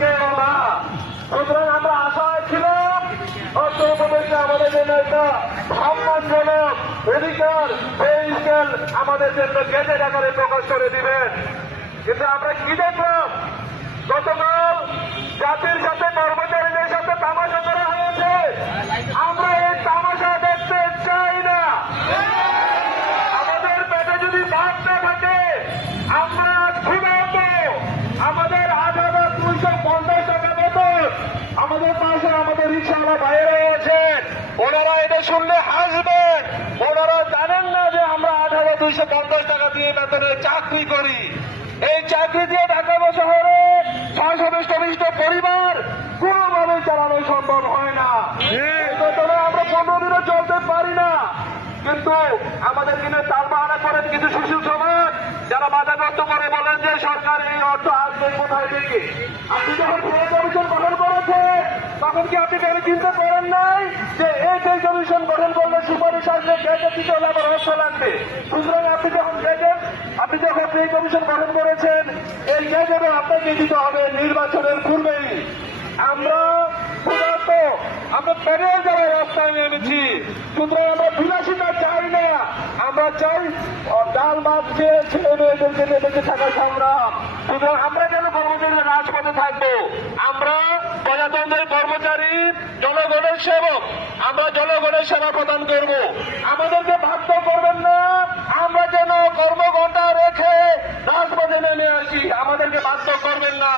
কেউ না। সুতরাং আমরা আশায় ছিলাম উত্তরপ্রদেশে আমাদের জন্য একটা সম্মানজনক অধিকার স্কেল আমাদের জন্য গেজেট আকারে প্রকাশ করে দিবেন। কিন্তু আমরা কি দেখলাম, গতকাল জাতির সাথে কর্মচারীদের সাথে তামাশা করা হয়েছে। আমরা এই তামাশা দেখতে চাই না। আমাদের পেটে যদি ভাত না থাকে, আমরা ক্ষুধার্ত। আমাদের ৮,২৫০ টাকা বেতন। আমাদের পাশে আমাদের রিক্সাওয়ালা বাইরে আছেন, ওনারা এটা শুনলে হাসবেন। ওনারা জানেন না যে আমরা ৮,২৫০ টাকা দিয়ে বেতনে চাকরি করি। এই চাকরি দিয়ে ঢাকা শহরে ৬০০ পরিবার কোনোভাবে চালানো সম্ভব হয় না। এই বেতনে আমরা ১৫ দিনও চলতে পারি না। কিন্তু আমাদের কিনে তাল বাহানা করেন কিছু সুশীল সমাজ, যারা বাধাগ্রস্ত করে বলেন যে সরকার এই অর্থ আসবে কোথায় থেকে। আপনি যখন সেই কমিশন গঠন করেছে, তখন কি আপনি ভেবে চিন্তা করেন নাই যে এই সেই কমিশন গঠন করলে সুপারিশ আসবে, গ্যাজেট দিতে হলে আবার অর্থ লাগবে। সুতরাং আপনি যখন এই কমিশন গঠন করেছেন, এই গ্যাজেটও আপনাকে দিতে হবে নির্বাচনের পূর্বেই। আমরা প্যানেল যারা রাস্তায় নেমেছি, সুতরাং আমরা বিলাসিতা চাই না। আমরা চাই ডাল ভাত খেয়ে ছেলে মেয়েদেরকে নিয়ে বেঁচে থাকা সংগ্রাম। সুতরাং আমরা কেন কর্মচারীরা রাজপথে থাকবো? আমরা প্রজাতন্ত্রের কর্মচারী, জনগণের সেবক। আমরা জনগণের সেবা প্রদান করব। আমাদেরকে বাধ্য করবেন না আমরা যেন কর্মঘণ্টা রেখে রাজপথে নেমে আসি। আমাদেরকে বাধ্য করবেন না।